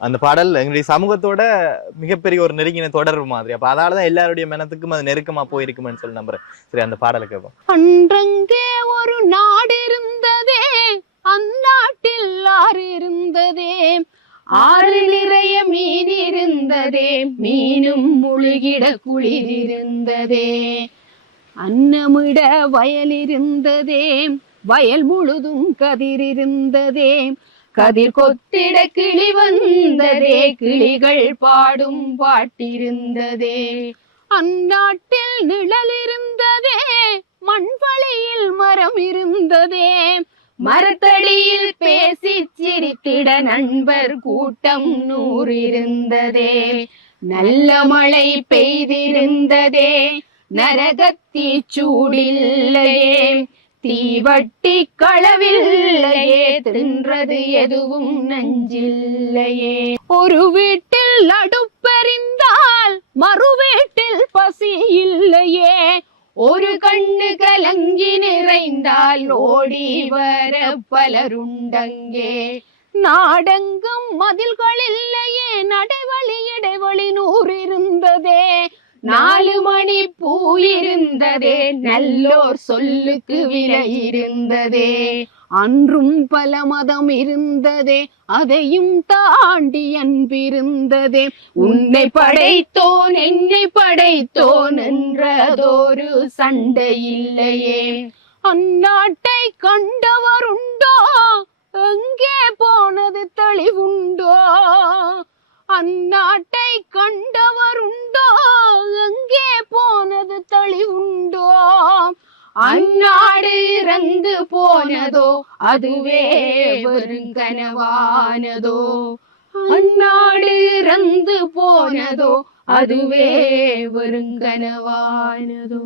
அந்த பாடல் எங்களுடைய சமூகத்தோட மிகப்பெரிய ஒரு நெருங்கின தொடர்பு மாதிரி. அப்ப அதனாலதான் எல்லாருடைய மனத்துக்கும் அது நெருக்கமா போயிருக்குமென்னு சொல்லி நம்புறேன். சரி, அந்த பாடலை கேட்போம். அன்றங்கே ஒரு நாடு இருந்ததே, அந்நாட்டில் ஆறு இருந்ததே, ஆறு நிறைய மீன் இருந்ததே, மீனும் முழுகிட குளிர் இருந்ததே. அன்னமிட வயல் இருந்ததே, வயல் முழுதும் கதிர் இருந்ததே, கதிர் கொத்திட கிளி வந்ததே, கிளிகள் பாடும் பாட்டிருந்ததே. அந்நாட்டில் நிழல் இருந்ததே, மண்வழியில் மரம் இருந்ததே, மரத்தடியில் பேசி சிரித்திட நண்பர் கூட்டம் 100 இருந்ததே. நல்ல மழை பெய்திருந்ததே, நரகத்தீ சூடில்லையே, தீவட்டி களவில்லையே, தின்றது எதுவும் நஞ்சில்லையே. ஒரு வீட்டில் அடுப்பெறிந்தால் மறு வீட்டில் பசி இல்லையே, ஒரு கண்ணு கலங்கி நிறைந்தால் ஓடி வர பலருண்டங்கே. நாடெங்கும் மதில்கள் இல்லையே, நடைவழி இடைவெளி 100 இருந்ததே, 4 மணி பூ இருந்ததே, நல்லோர் சொல்லுக்கு விலை இருந்ததே. அன்றும் பல மதம் இருந்ததே, அதையும் தாண்டி அன்பிருந்ததே. உன்னை படைத்தோன் என்னை படைத்தோன் என்றதொரு சண்டை இல்லையே. அந்நாட்டை கண்டவருண்டோ, எங்கே போனது தெளிவுண்டோ? அந்நாட்டை கண்டவருண்டோ, எங்கே போனது தெளிவுண்டோ? அந்நாடு இறந்து போனதோ, அதுவே வெறுங்கனவானதோ. அந்நாடு இறந்து போனதோ, அதுவே வெறுங்கனவானதோ.